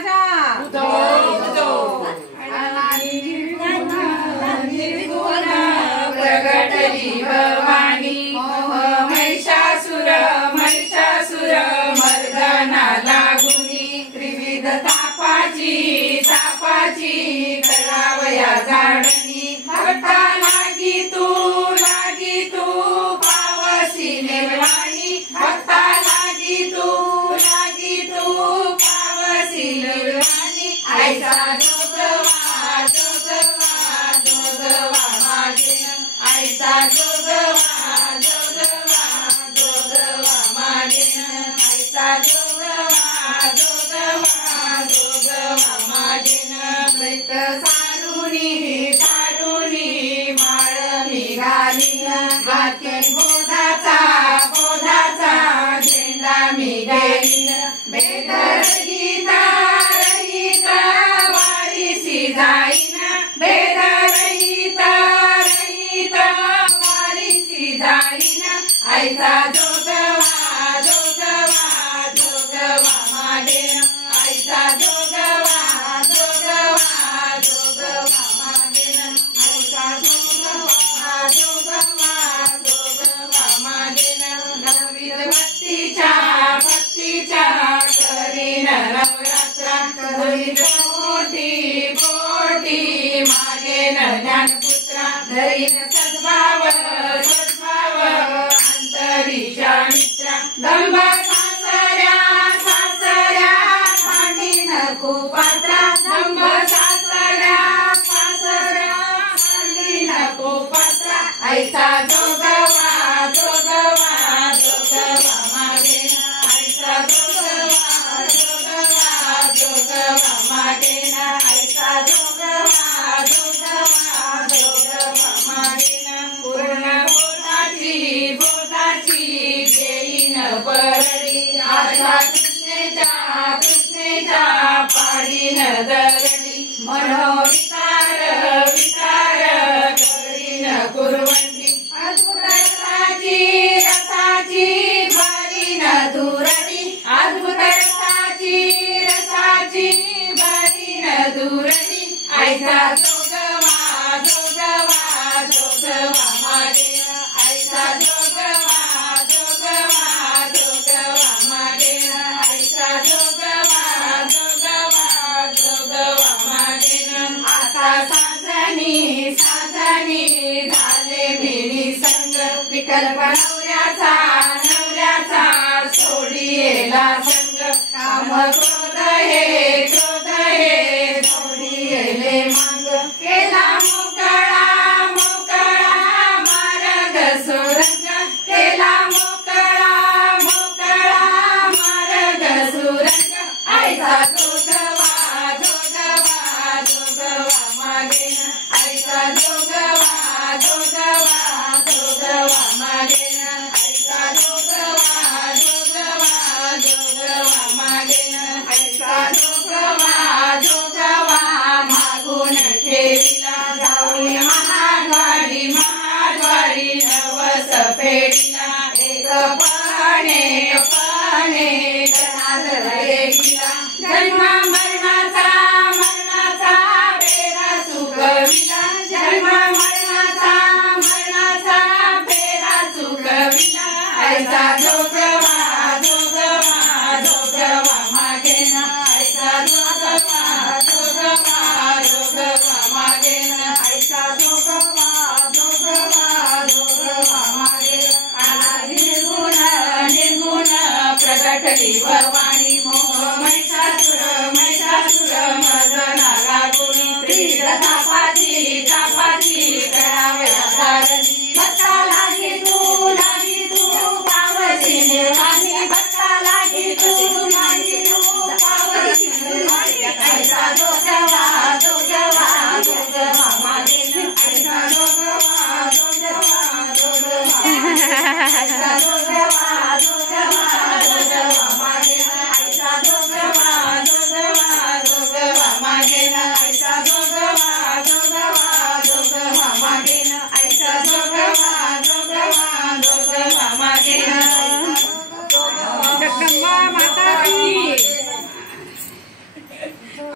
माझा प्रगटली भवानी मोह महिषासुर महिषासुर मर्दना लागुनी त्रिविध तापाची तापाची करावया झाडणी भक्ता लागी तू पावसी निर्वाणी भक्ता लागी तू पावसी निर्वाणी ऐसा जोगवा जोगवा जोगवा मागे ऐसा जोगवा जोगवा जोगवा मागे ऐसा जोगवा जोगवा जोगवा मागे प्रेत सारुनी सारुनी माळ निघाली हाती बोधाचा बोधाचा झेंडा मी घेईन भेद रहिता रहिता वारीसी जाईन भेद रहिता रहिता वारीसी जाईन ऐसा जोगवा जोगवा जोगवा मागे ऐसा जोगवा जोगवा जोगवा मागे ऐसा जोगवा जोगवा जोगवा मागे नववीर भक्तीच्या करीन नवरात्रा करीन पोटी पोटी मागेन ज्ञानपुत्रा धरीन सद्भाव सद्भाव अंतरीच्या मित्रा दंभ सासऱ्या सासऱ्या पांडीन कुपात्रा दंभ सासऱ्या सासऱ्या पांडीन कुपात्रा ऐसा जोगवा जोगवा जोगवा मागे ऐसा जोगवा जोगवा जोगवा मागे ऐसा जोगवा जोगवा जोगवा मागे पूर्ण बोधाची घेईन परडी आशा कृष्णेच्या पाडीन दरडी मनोविकार विकार करीन कुरवंडी अद्भुत रसाची भरीन धुरडी अद्भुत रसाची भरीन धुरडी ऐसा जोगवा जोगवा जोगवा मागे ऐसा जोगवा जोगवा जोगवा मागे ऐसा जोगवा जोगवा जोगवा मागे आता साजणी झाले मिनी संग विकल्प नवऱ्याचा सोडियेला संग काम क्रोध हे सोडियेले मांग केला मोकळा मार्ग सुरंग केला मोकळा मार्ग सुरंग ऐसा जोगवा जोगवा मागे ऐसा जोगवा मागे ऐसा जोगवा मागे ऐसा जोगवा मागून ठेविला जाऊन महाद्वारी नवस पेडिला एक पाणे जनादरे गेला जन्म मरणाचा फेरा सुगविला जन्म मरणाचा फेरा सुगविला ऐसा जोगवा मागे ऐसा जोगवा मागे ऐसा जोगवा मागे निर्गुण प्रगटली भवानी मोह महिषासुर मर्दना लागुनी त्रिविध तापाची करावया धारणी भक्ताला